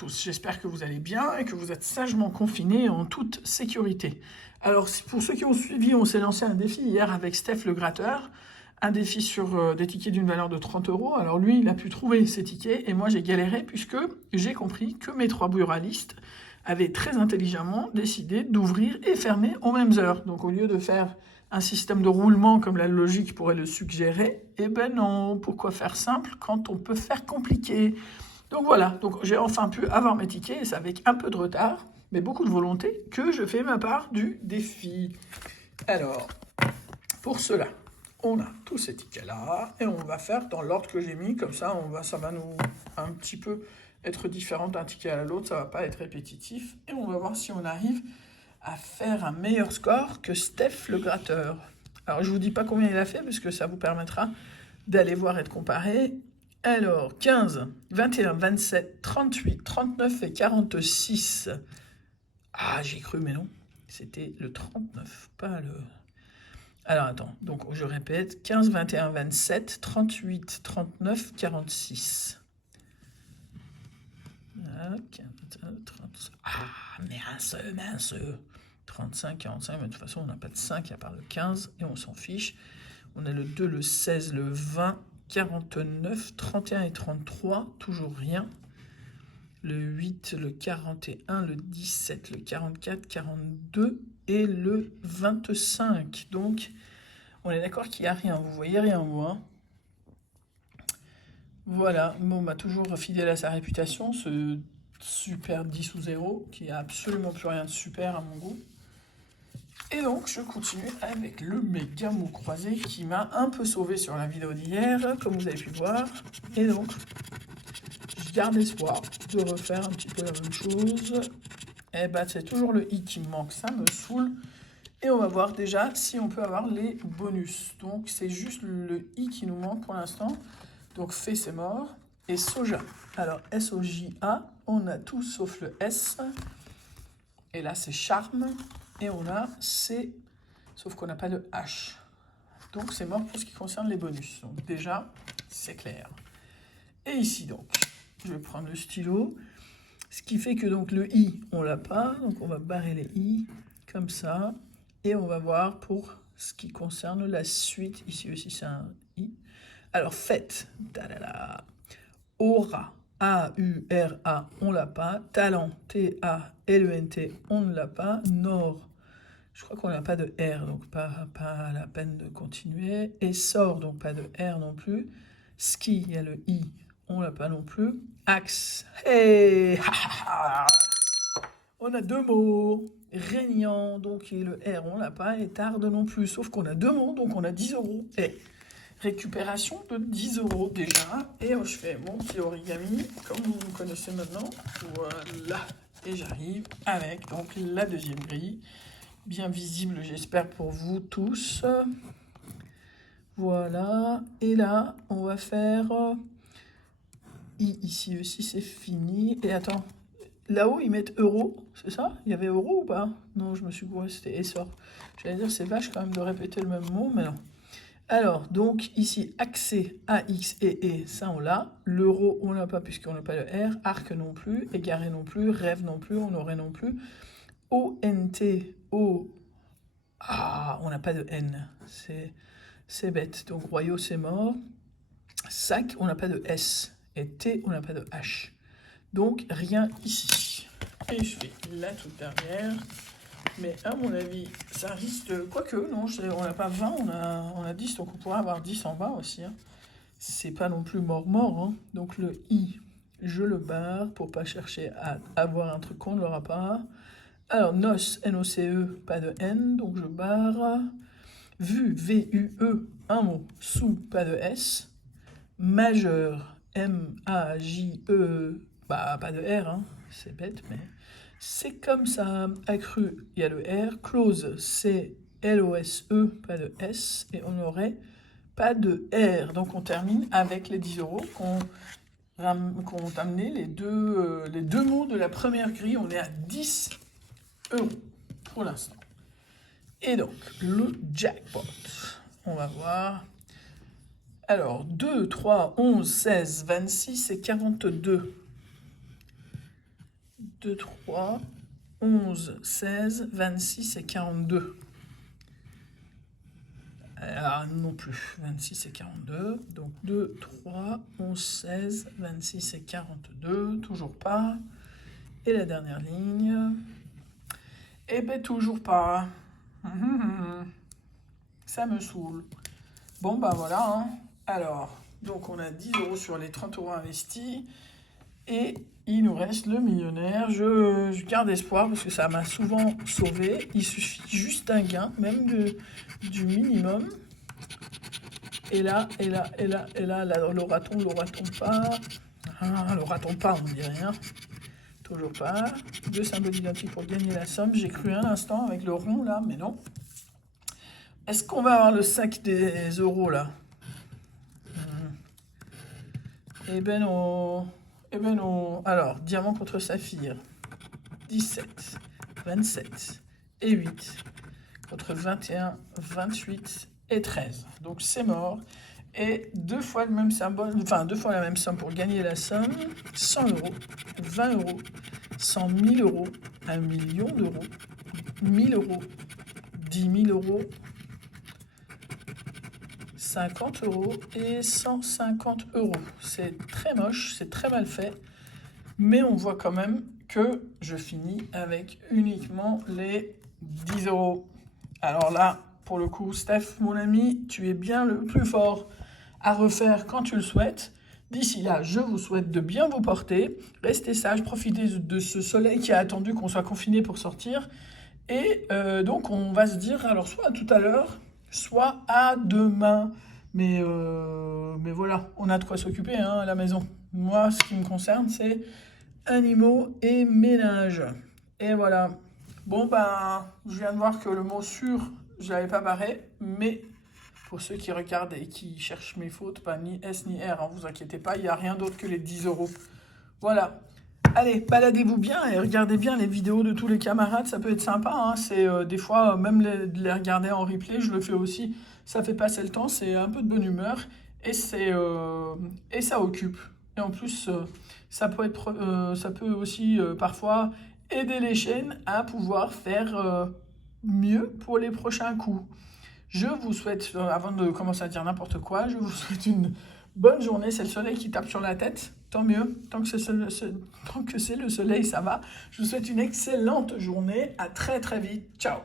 tous, j'espère que vous allez bien et que vous êtes sagement confinés en toute sécurité. Alors pour ceux qui ont suivi, on s'est lancé un défi hier avec Steph le gratteur, un défi sur des tickets d'une valeur de 30 euros. Alors lui, il a pu trouver ses tickets et moi j'ai galéré puisque j'ai compris que mes 3 buralistes avaient très intelligemment décidé d'ouvrir et fermer aux mêmes heures. Donc au lieu de faire un système de roulement comme la logique pourrait le suggérer, eh ben non, pourquoi faire simple quand on peut faire compliqué? Donc voilà, donc j'ai enfin pu avoir mes tickets, et c'est avec un peu de retard, mais beaucoup de volonté, que je fais ma part du défi. Alors, pour cela, on a tous ces tickets-là, et on va faire dans l'ordre que j'ai mis, comme ça, ça va nous un petit peu être différent d'un ticket à l'autre, ça va pas être répétitif, et on va voir si on arrive à faire un meilleur score que Steph le gratteur. Alors, je vous dis pas combien il a fait, parce que ça vous permettra d'aller voir et de comparer. Alors, 15, 21, 27, 38, 39 et 46. Ah, j'ai cru, mais non. C'était le 39, pas le... Alors, attends. Donc, je répète. 15, 21, 27, 38, 39, 46. Ah, 15, 30... Ah, mince. 35, 45, mais de toute façon, on n'a pas de 5 à part le 15, et on s'en fiche. On a le 2, le 16, le 20, 49, 31 et 33, toujours rien. Le 8, le 41, le 17, le 44, 42 et le 25. Donc, on est d'accord qu'il n'y a rien. Vous voyez rien, vous, hein? Voilà. Bon, bah, toujours fidèle à sa réputation, ce super 10 ou 0, qui a absolument plus rien de super à mon goût. Et donc, je continue avec le méga mot croisé qui m'a un peu sauvé sur la vidéo d'hier, comme vous avez pu voir. Et donc, je garde espoir de refaire un petit peu la même chose. Et bah, c'est toujours le i qui me manque, ça me saoule. Et on va voir déjà si on peut avoir les bonus. Donc, c'est juste le i qui nous manque pour l'instant. Donc, fait, c'est mort. Et soja. Alors, S-O-J-A, on a tout sauf le S. Et là, c'est charme. Et on a C, sauf qu'on n'a pas de H. Donc, c'est mort pour ce qui concerne les bonus. Donc, déjà, c'est clair. Et ici, donc, je vais prendre le stylo. Ce qui fait que donc le i, on l'a pas. Donc, on va barrer les i comme ça. Et on va voir pour ce qui concerne la suite. Ici aussi, c'est un i. Alors, fête. Aura. A-U-R-A, on l'a pas. Talent. T-A-L-E-N-T, on ne l'a pas. Nord. Je crois qu'on n'a pas de R, donc pas la peine de continuer. Essor, donc pas de R non plus. Ski, il y a le I, on l'a pas non plus. Axe, hey, on a 2 mots. Régnant, donc et le R, on l'a pas. Et tarde non plus, sauf qu'on a 2 mots, donc on a 10 euros. Et récupération de 10 euros déjà. Et je fais mon petit origami, comme vous me connaissez maintenant. Voilà. Et j'arrive avec donc la deuxième grille. Bien visible, j'espère, pour vous tous. Voilà. Et là, on va faire I ici aussi, c'est fini. Et attends, là-haut, ils mettent euro, c'est ça? Il y avait euro ou pas? Non, je me suis gouré, c'était essor. J'allais dire, c'est vache quand même de répéter le même mot, mais non. Alors, donc, ici, accès, AX et E, ça, on l'a. L'euro, on l'a pas puisqu'on n'a pas le R. Arc non plus. Égaré non plus. Rêve non plus. On aurait non plus. ONT, O... Ah, on n'a pas de N. C'est bête. Donc, royaux, c'est mort. Sac, on n'a pas de S. Et T, on n'a pas de H. Donc, rien ici. Et je fais la toute dernière. Mais à mon avis, ça risque... Quoique, non, on n'a pas 20, on a 10. Donc, on pourrait avoir 10 en bas aussi. Hein. C'est pas non plus mort. Hein. Donc, le I, je le barre pour pas chercher à avoir un truc qu'on ne l'aura pas. Alors, NOCE, N-O-C-E, pas de N, donc je barre. Vu, V-U-E, un mot. Sous, pas de S. Majeur, M-A-J-E, bah pas de R, hein. C'est bête, mais c'est comme ça. Accru, il y a le R. Close, c'est L-O-S-E, pas de S. Et on n'aurait pas de R. Donc on termine avec les 10 euros qu'ont amené les deux mots de la première grille. On est à 10 euros pour l'instant. Et donc, le jackpot. On va voir. Alors, 2, 3, 11, 16, 26 et 42. 2, 3, 11, 16, 26 et 42. Ah, non plus, 26 et 42. Donc 2, 3, 11, 16, 26 et 42. Toujours pas. Et la dernière ligne. Eh ben toujours pas. Ça me saoule. Bon, bah voilà. Hein. Alors, donc on a 10 € sur les 30 € investis. Et il nous reste le millionnaire. Je garde espoir parce que ça m'a souvent sauvé. Il suffit juste d'un gain, même du minimum. Et là, l'aura-t-on pas. Ah, l'aura-t-on pas, on dit rien. Toujours pas. 2 symboles identiques pour gagner la somme. J'ai cru un instant avec le rond là, mais non. Est-ce qu'on va avoir le sac des euros là? Eh ben non. Eh ben non. Alors, diamant contre saphir. 17, 27 et 8 contre 21, 28 et 13. Donc c'est mort. Et 2 fois le même symbole, enfin 2 fois la même somme pour gagner la somme. 100 €, 20 €, 100 000 €, 1 million d'euros, 1000 €, 10 000 €, 50 € et 150 €. C'est très moche, c'est très mal fait, mais on voit quand même que je finis avec uniquement les 10 €. Alors là, pour le coup, Steph, mon ami, tu es bien le plus fort à refaire quand tu le souhaites. D'ici là, je vous souhaite de bien vous porter. Restez sages, profitez de ce soleil qui a attendu qu'on soit confiné pour sortir. Et donc, on va se dire, alors, soit à tout à l'heure, soit à demain. Mais voilà, on a de quoi s'occuper hein, à la maison. Moi, ce qui me concerne, c'est animaux et ménage. Et voilà. Bon, ben, je viens de voir que le mot sûr, je l'avais pas barré, mais pour ceux qui regardent et qui cherchent mes fautes, pas ni S ni R, hein, vous inquiétez pas, il n'y a rien d'autre que les 10 €. Voilà. Allez, baladez-vous bien et regardez bien les vidéos de tous les camarades, ça peut être sympa. Hein, c'est des fois, même les regarder en replay, je le fais aussi. Ça fait passer le temps, c'est un peu de bonne humeur et et ça occupe. Et en plus, ça peut aussi parfois aider les chaînes à pouvoir faire mieux pour les prochains coups. Je vous souhaite, avant de commencer à dire n'importe quoi, je vous souhaite une bonne journée. C'est le soleil qui tape sur la tête, tant mieux. Tant que c'est le soleil, ça va. Je vous souhaite une excellente journée. À très très vite. Ciao.